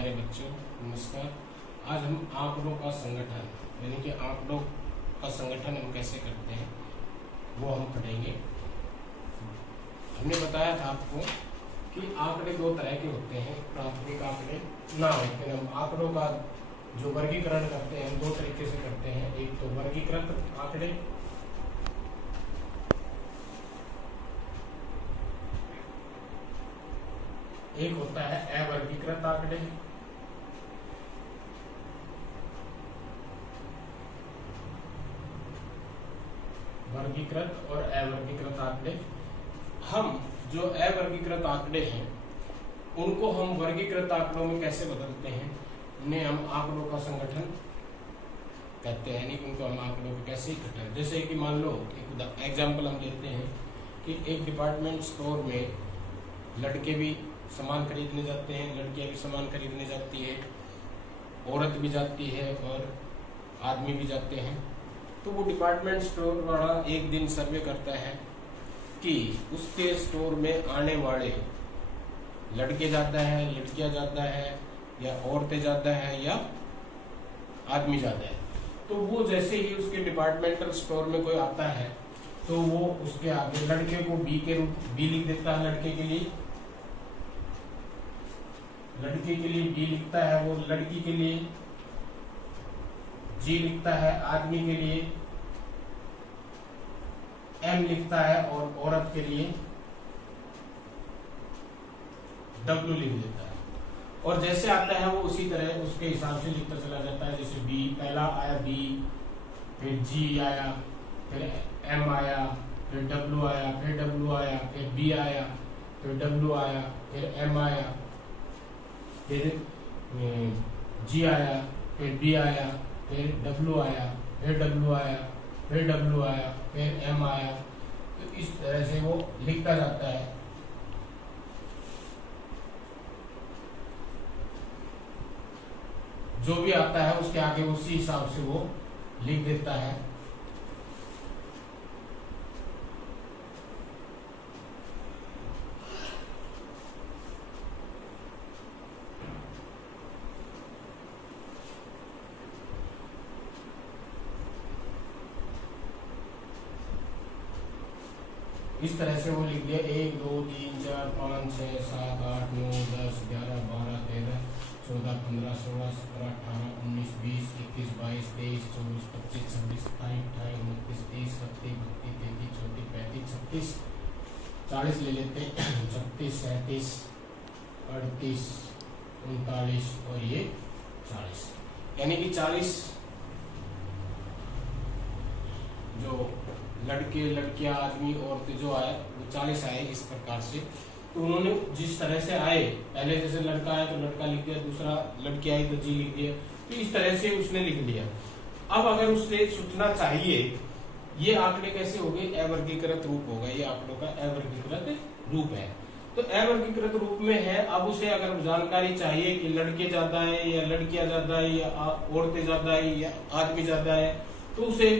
प्यारे बच्चों, नमस्कार। आज हम आंकड़ों का संगठन यानी कि आंकड़ों का संगठन हम कैसे करते हैं वो हम पढ़ेंगे। हमने बताया था आपको कि आंकड़े दो तरह के होते हैं, प्राथमिक आंकड़े ना होते हैं। हम आंकड़ों का जो वर्गीकरण करते हैं दो तरीके से करते हैं। एक तो वर्गीकृत आंकड़े, एक होता है अवर्गीकृत आंकड़े। वर्गीकृत और अवर्गीकृत आंकड़े। हम जो अवर्गीकृत आंकड़े हैं उनको हम वर्गीकृत आंकड़ों में कैसे बदलते हैं, उन्हें हम आंकड़ों का संगठन कहते हैं। यानी उनको हम आंकड़ों को कैसे इकट्ठा, जैसे कि मान लो एक एग्जाम्पल हम लेते हैं कि एक डिपार्टमेंट स्टोर में लड़के भी सामान खरीदने जाते हैं, लड़कियां भी सामान खरीदने जाती है, औरत भी जाती है और आदमी भी जाते हैं। तो वो डिपार्टमेंट स्टोर वाला एक दिन सर्वे करता है कि उसके स्टोर में आने वाले लड़के ज्यादा है, लड़कियां ज्यादा है, या औरतें ज्यादा है या आदमी ज्यादा है। तो वो जैसे ही उसके डिपार्टमेंटल स्टोर में कोई आता है तो वो उसके आगे लड़के को बी के रूप बी लिख देता है, लड़के के लिए बी लिखता है, वो लड़की के लिए जी लिखता है, आदमी के लिए एम लिखता है और औरत के लिए डब्ल्यू लिख देता है। और जैसे आता है वो उसी तरह उसके हिसाब से लिखता चला जाता है। जैसे बी पहला आया, बी फिर जी आया, फिर एम आया, फिर डब्ल्यू आया, फिर डब्ल्यू आया, फिर बी आया, फिर डब्ल्यू आया, फिर एम आया, फिर जी आया, फिर बी आया, फिर डब्ल्यू आया, फिर डब्ल्यू आया, फिर डब्ल्यू आया, फिर एम आया। तो इस तरह से वो लिखता जाता है। जो भी आता है उसके आगे उसी हिसाब से वो लिख देता है। इस तरह से वो लिख दिया 1 2 3 4 5 6 7 8 9 10 11 12 13 14 15 16 17 18 19 20 21 22 23 24 25 26 27 28 29 30 31 32 33 34 35 36 40 ले लेते हैं। 36 37 38 39 और ये 40, यानी कि 40 जो लड़के लड़कियां आदमी औरतें जो आए वो 40 आए इस प्रकार से। तो उन्होंने जिस तरह से आए, पहले जैसे लड़का आया तो लड़का लिख दिया, दूसरा लड़की आई तो जी लिख दिया, तो इस तरह से उसने लिख दिया। अब अगर उसने सूचना चाहिए, ये आंकड़े कैसे हो गए, अवर्गीकृत रूप हो गए। ये आंकड़ों का अवर्गीकृत रूप है। तो अवर्गीकृत रूप में है। अब उसे अगर जानकारी चाहिए कि लड़के ज्यादा है या लड़कियां ज्यादा है या औरतें ज्यादा है या आदमी ज्यादा है, तो उसे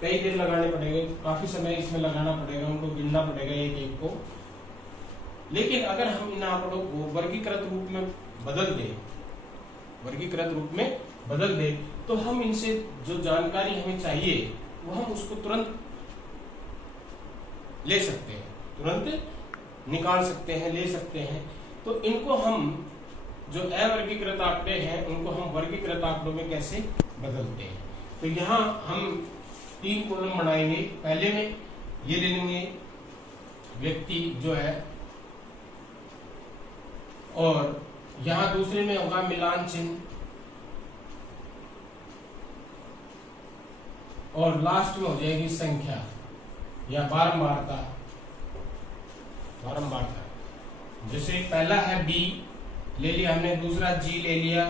कई दिन लगाने पड़ेंगे, काफी समय इसमें लगाना पड़ेगा, उनको गिनना पड़ेगा एक एक को। लेकिन अगर हम इन आंकड़ों को वर्गीकृत रूप में बदल दे, तो हम इनसे जो जानकारी हमें चाहिए वो हम उसको तुरंत ले सकते हैं, तुरंत निकाल सकते हैं, ले सकते हैं। तो इनको हम जो अवर्गीकृत आंकड़े हैं उनको हम वर्गीकृत आंकड़ों में कैसे बदलते हैं। तो यहाँ हम 3 कॉलम बनाएंगे। पहले में ये ले लेंगे व्यक्ति जो है, और यहां दूसरे में होगा मिलान चिन्ह, और लास्ट में हो जाएगी संख्या या बारंबारता। जैसे पहला है बी ले लिया हमने, दूसरा जी ले लिया,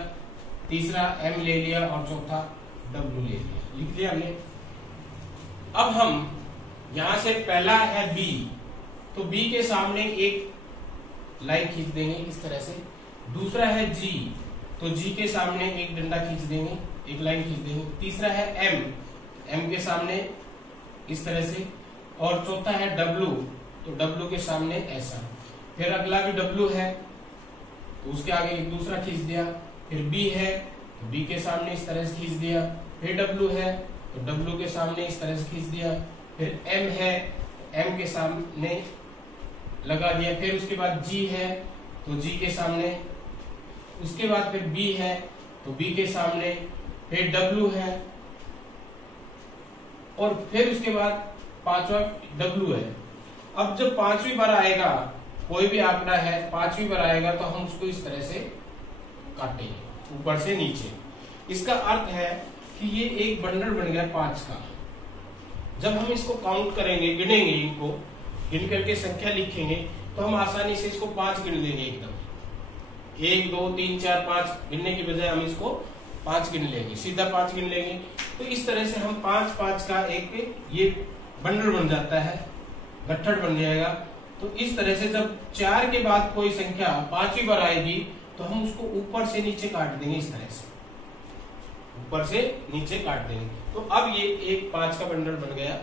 तीसरा एम ले लिया और चौथा डब्ल्यू ले लिया, लिख लिया हमने। अब हम यहां से पहला है बी, तो बी के सामने एक लाइन खींच देंगे इस तरह से। दूसरा है जी, तो जी के सामने एक डंडा खींच देंगे, एक लाइन खींच देंगे। तीसरा है एम, एम के सामने इस तरह से। और चौथा है डब्ल्यू, तो डब्ल्यू के सामने ऐसा। फिर अगला भी डब्ल्यू है तो उसके आगे एक दूसरा खींच दिया, फिर बी है तो बी के सामने इस तरह से खींच दिया, फिर डब्ल्यू है तो डब्ल्यू के सामने इस तरह से खींच दिया, फिर एम है एम के सामने लगा दिया, फिर उसके बाद जी है तो जी के सामने, उसके बाद फिर बी है तो बी के सामने, फिर डब्ल्यू है और फिर उसके बाद पांचवा डब्ल्यू है। अब जब पांचवी बार आएगा, कोई भी आंकड़ा है पांचवी बार आएगा तो हम उसको इस तरह से काटेंगे ऊपर से नीचे। इसका अर्थ है कि ये एक बंडल बन गया 5 का। जब हम इसको काउंट करेंगे, गिनेंगे, इनको गिन करके संख्या लिखेंगे तो हम आसानी से इसको 5 गिन लेंगे एकदम। 1 2 3 4 5 गिनने की बजाय हम इसको 5 गिन लेंगे, सीधा 5 गिन लेंगे। तो इस तरह से हम 5 का एक ये बंडल बन जाता है, गट्ठड़ बन जाएगा। तो इस तरह से जब 4 के बाद कोई संख्या 5वीं बार आएगी तो हम उसको ऊपर से नीचे काट देंगे, इस तरह से ऊपर से नीचे काट देंगे। तो अब ये एक 5 का बंडल बन गया।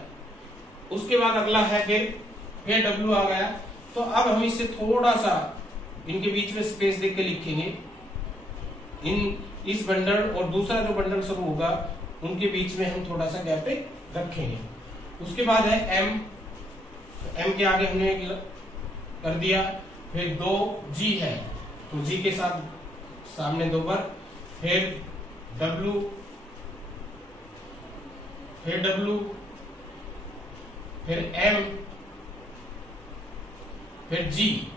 उसके बाद अगला है फिर डब्ल्यू आ गया। तो अब हम इससे थोड़ा सा इनके बीच में स्पेस देख के लिखेंगे, इस बंडल और दूसरा जो बंडल शुरू होगा उनके बीच में हम थोड़ा सा गैप रखेंगे। उसके बाद है एम, एम के आगे हमने कर दिया, फिर 2 जी है तो जी के साथ सामने 2 बार, फिर डब्ल्यू, फिर डब्ल्यू, फिर एम, फिर जी,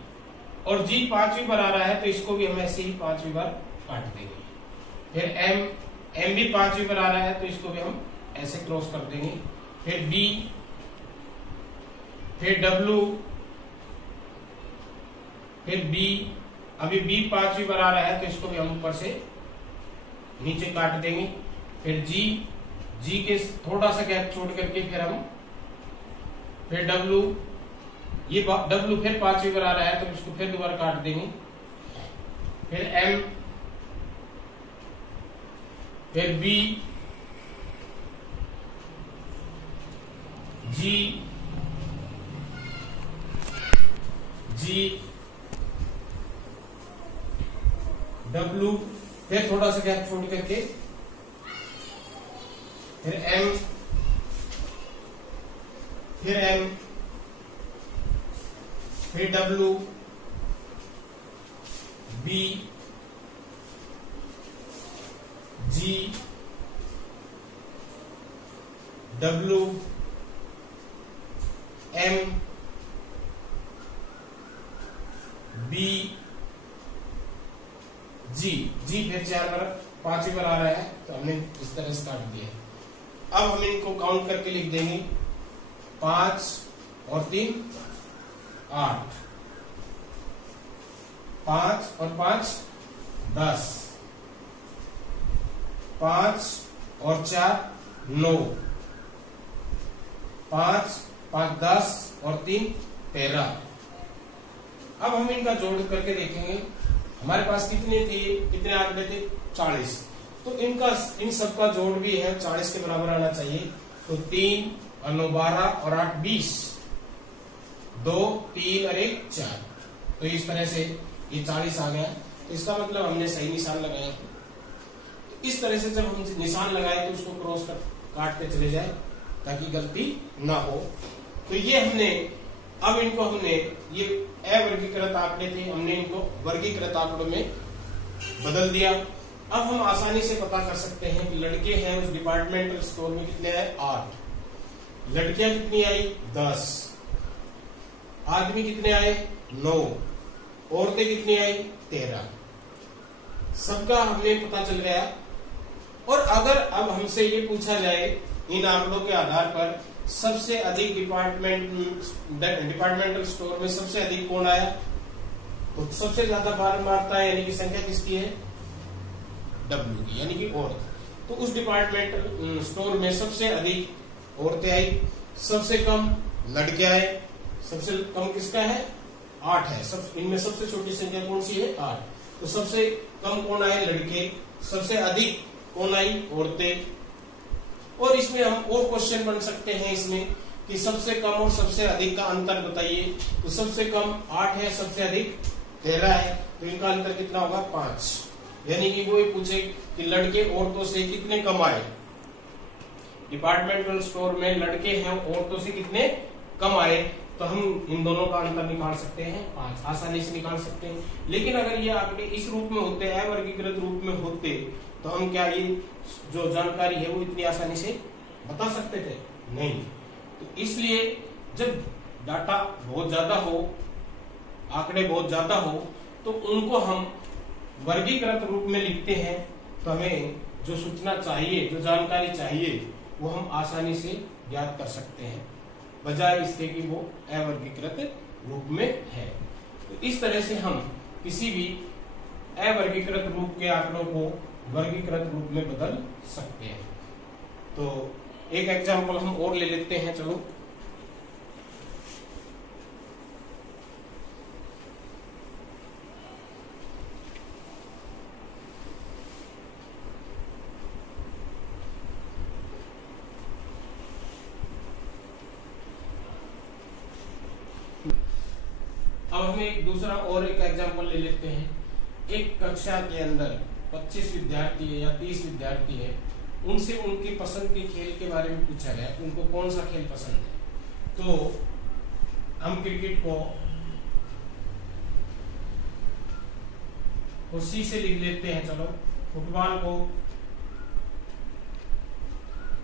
और जी 5वीं बार आ रहा है तो इसको भी हम ऐसे ही 5वीं बार काट देंगे। फिर एम, एम भी 5वीं बार आ रहा है तो इसको भी हम ऐसे क्रॉस कर देंगे। फिर बी, फिर डब्ल्यू, फिर बी, अभी बी 5वीं बार आ रहा है तो इसको भी हम ऊपर से नीचे काट देंगे। फिर जी, जी के थोड़ा सा गैप छोड़ करके फिर डब्ल्यू, ये डब्ल्यू फिर 5वीं बार आ रहा है तो इसको फिर दोबारा काट देंगे। फिर एम, फिर बी, जी, जी, डब्ल्यू, फिर थोड़ा सा गैप छोड़ करके फिर एम, फिर एम, फिर डब्ल्यू, बी, जी, डब्ल्यू, एम, बी, जी, जी फिर 4 बार 5वीं बार आ रहा है तो हमने इस तरह से काट दिया। अब हम इनको काउंट करके लिख देंगे, 5 और 3 8, 5 और 5 10, 5 और 4 9, 5 5 10 और 3 13। अब हम इनका जोड़ करके देखेंगे हमारे पास कितने आंकड़े थे 40। तो इन सबका जोड़ भी है 40 के बराबर आना चाहिए। तो 3 और 9 12 और 8 20, 2 3 और 1 4। तो इस तरह से ये 40 आ गया। तो इसका मतलब हमने सही निशान लगाया। तो इस तरह से जब हम निशान लगाए तो उसको क्रॉस काटते चले जाए ताकि गलती ना हो। तो ये हमने ये अवर्गीकृत आंकड़े थे, हमने इनको वर्गीकृत आंकड़ों में बदल दिया। अब हम आसानी से पता कर सकते हैं कि लड़के हैं उस डिपार्टमेंटल स्टोर में कितने आए 8, लड़कियां कितनी आई 10, आदमी कितने आए 9, औरतें कितनी आई 13। सबका हमें पता चल गया। और अगर अब हमसे ये पूछा जाए इन आंकड़ों के आधार पर सबसे अधिक डिपार्टमेंटल स्टोर में सबसे अधिक कौन आया, तो सबसे ज्यादा बार मारता है यानी कि संख्या किसकी है डब्ल्यू की, यानी कि औरत। तो उस डिपार्टमेंटल स्टोर में सबसे अधिक औरतें आई, सबसे कम लड़के आए। सबसे कम किसका है 8 है। इनमें सबसे छोटी संख्या कौन सी है 8। तो सबसे कम कौन आए लड़के, सबसे अधिक कौन आई औरतें। और इसमें हम और क्वेश्चन बन सकते हैं इसमें कि सबसे कम और सबसे अधिक का अंतर बताइए। तो सबसे कम 8 है, सबसे अधिक 13 है, तो इनका अंतर कितना होगा 5। यानी कि वो ये पूछे कि लड़के औरतों से कितने कम आए। डिपार्टमेंटल स्टोर में लड़के हैं औरतों से कितने कम आए, तो हम इन दोनों का अंतर निकाल सकते हैं 5, आसानी से निकाल सकते हैं। लेकिन अगर ये आंकड़े इस रूप में होते, अवर्गीकृत रूप में होते, तो हम क्या ये जो जानकारी है वो इतनी आसानी से बता सकते थे? नहीं। तो इसलिए जब डाटा बहुत ज्यादा हो, आंकड़े बहुत ज्यादा हो, तो उनको हम वर्गीकृत रूप में लिखते हैं, तो हमें जो सूचना चाहिए, जो जानकारी चाहिए, वो हम आसानी से ज्ञात कर सकते हैं, बजाय इसके कि वो अवर्गीकृत रूप में है। तो इस तरह से हम किसी भी अवर्गीकृत रूप के आंकड़ों को वर्गीकृत रूप में बदल सकते हैं। तो एक एग्जाम्पल हम और ले लेते हैं, चलो। अब हम एक दूसरा और एक एग्जाम्पल ले लेते हैं। एक कक्षा के अंदर 25 विद्यार्थी है या 30 विद्यार्थी है, उनसे उनकी पसंद के खेल के बारे में पूछा गया, उनको कौन सा खेल पसंद है। तो हम क्रिकेट को सी से लिख लेते हैं, चलो। फुटबॉल को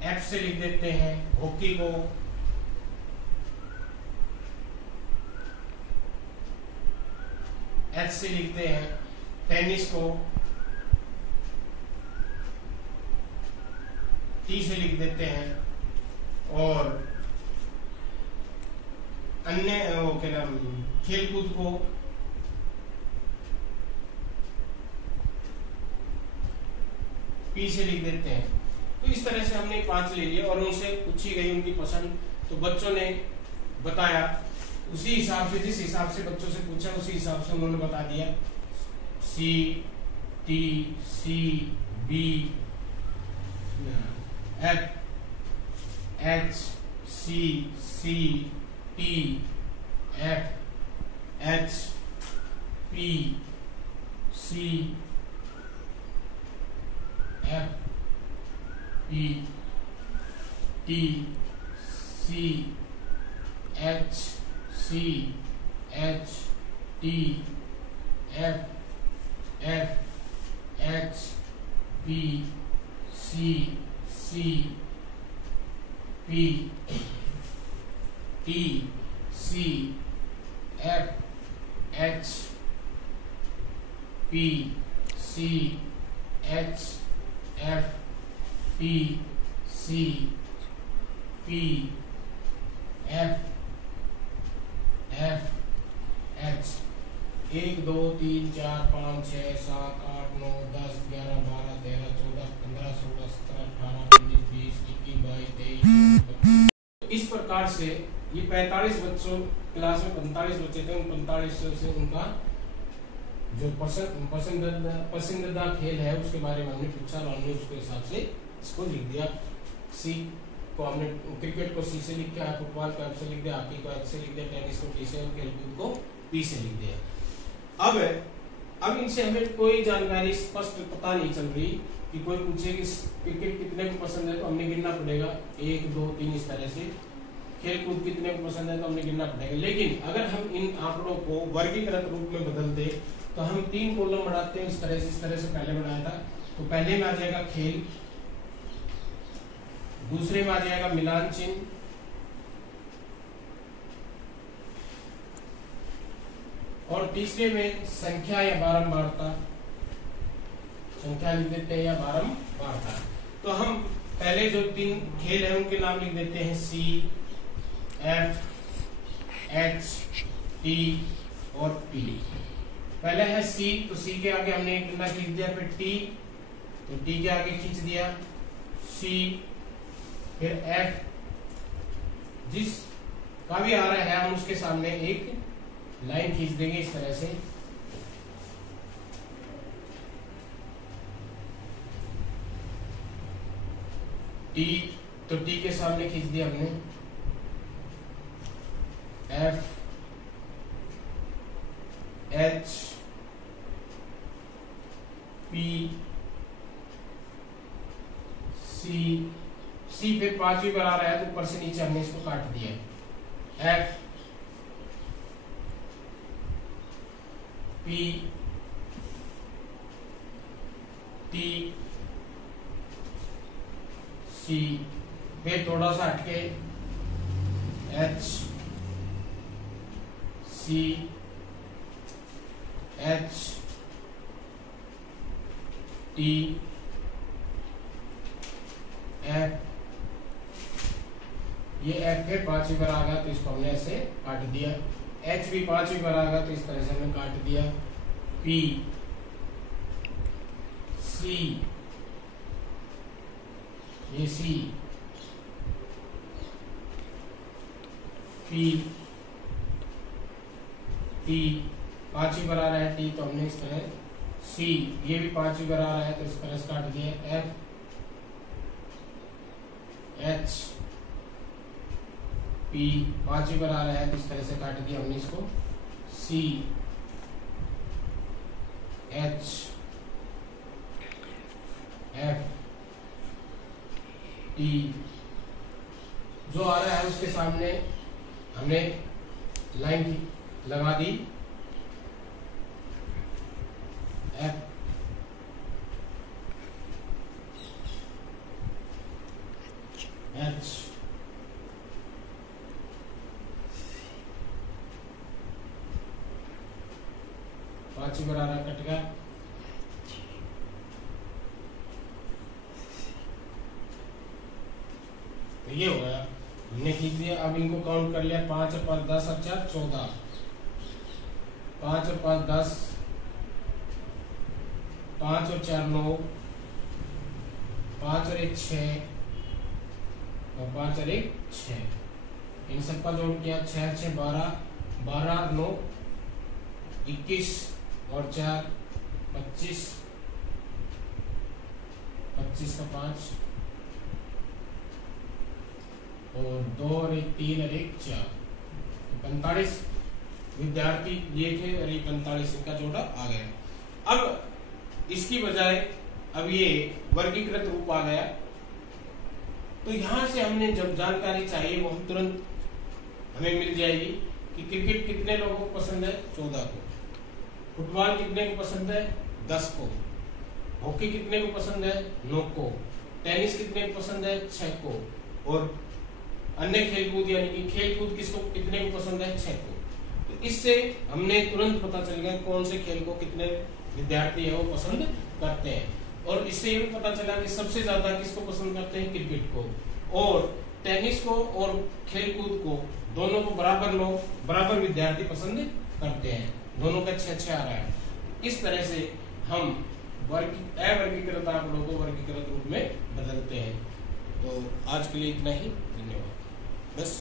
एफ से लिख देते हैं, हॉकी को एच से लिखते हैं, टेनिस को टी से लिख देते हैं, और अन्य क्या नाम खेलकूद को पी से लिख देते हैं। तो इस तरह से हमने 5 ले लिए और उनसे पूछी गई उनकी पसंद, तो बच्चों ने बताया, उसी हिसाब से, जिस हिसाब से बच्चों से पूछा उसी हिसाब से उन्होंने बता दिया। C, T, C, B, F, H, C, C, T, F, H, P, C, F, P, T, C, H, C, H, T, F, F, H, P, C, C, P, T, C, F, H, P, C, H, F, P, C, P, F, F, H. 1 2 3 4 5 6 7 8 9 10 11 12 13 14 15 16 17 18 19 20 21 22 23 24। इस प्रकार से ये 45 बच्चों, class में 45 बच्चे थे, उन 45 से उनका जो पसंदीदा खेल है उसके बारे में हमने पूछा और हमने उसके हिसाब से इसको लिख दिया। सी को हमने क्रिकेट को सी से लिख दिया, फुटबॉल को एफ से लिख दिया, हॉकी को एच से लिख दिया, टेनिस को टी से और खेलकूद को पी से लिख दिया। अब इनसे हमें कोई जानकारी स्पष्ट पता नहीं चल रही कि कोई पूछे कि क्रिकेट कितने को पसंद है तो हमने गिनना पड़ेगा 1 2 3 इस तरह से। खेलकूद कितने को पसंद है तो हमने गिनना पड़ेगा। लेकिन अगर हम इन आंकड़ों को वर्गीकृत रूप में बदल दे तो हम 3 कॉलम बढ़ाते हैं इस तरह से पहले बढ़ाया था। तो पहले में आ जाएगा खेल, दूसरे में आ जाएगा मिलान चिन्ह, और तीसरे में संख्या या बारंबारता, संख्या लिख देते हैं या बारंबारता। तो हम पहले जो 3 खेल है उनके नाम लिख देते हैं, सी, एफ, एच, टी और पी। पहले है सी, तो सी के आगे हमने एक डंडा खींच दिया, फिर टी तो टी के आगे खींच दिया, सी, फिर एफ, जिस का भी आ रहा है हम उसके सामने एक लाइन खींच देंगे इस तरह से। टी तो टी के सामने खींच दिया हमने, एफ, एच, पी सी पे 5वीं बार आ रहा है तो ऊपर से नीचे हमने इसको काट दिया। एफ पी टी सी पे थोड़ा सा हटके H C H T F, ये एफ है 5वीं बार आ गया तो इसको हमने ऐसे काट दिया। एच भी 5वीं बार आ गया तो इस तरह से हमने काट दिया। पी सी, ये सी, पी टी 5वीं बार आ रहा है टी तो हमने इस तरह, सी ये भी 5वीं बार आ रहा है तो इस तरह से काट दिया। एफ एच पी 5वीं बार आ रहा है तो इस तरह से काट दिया हमने इसको। सी एच एफ टी, जो आ रहा है उसके सामने हमने लाइन लगा दी। एफ एच पांचवी बार आ रहा कट गया। तो ये हो गया, हमने खींच दिया। अब इनको काउंट कर लिया, 5 और 5 10 और 4 14, 5 और 5 10, 5 और 4 9, 5 और 1 6 और 5 और 1 6। इन सबका जोड़ किया 6 6 12, 12 9 21 और 4 25, 25 का 5 और 2 और 1 3 और 1 4, 45 विद्यार्थी ये थे और ये 45 इनका जोड़ा आ गया। अब इसकी बजाय अब ये वर्गीकृत रूप आ गया, तो यहां से हमने जब जानकारी चाहिए वो हम तुरंत हमें मिल जाएगी कि क्रिकेट कितने लोगों को पसंद है, 14 को। फुटबॉल कितने को पसंद है, 10 को। हॉकी कितने को पसंद है, 9 को। टेनिस कितने को पसंद है, 6 को। और अन्य खेलकूद यानी कि खेलकूद किसको कितने को पसंद है, 6 को। तो इससे हमने तुरंत पता चल गया कौन से खेल को कितने विद्यार्थी है वो पसंद करते हैं। और इससे ये भी पता चला कि सबसे ज्यादा किसको पसंद करते हैं, क्रिकेट को। और टेनिस को और खेलकूद को दोनों को बराबर लोग बराबर विद्यार्थी पसंद करते हैं, दोनों का 6 6 आ रहा है। इस तरह से हम अवर्गीकृत आंकड़ों को वर्गीकृत रूप में बदलते हैं। तो आज के लिए इतना ही, धन्यवाद। बस।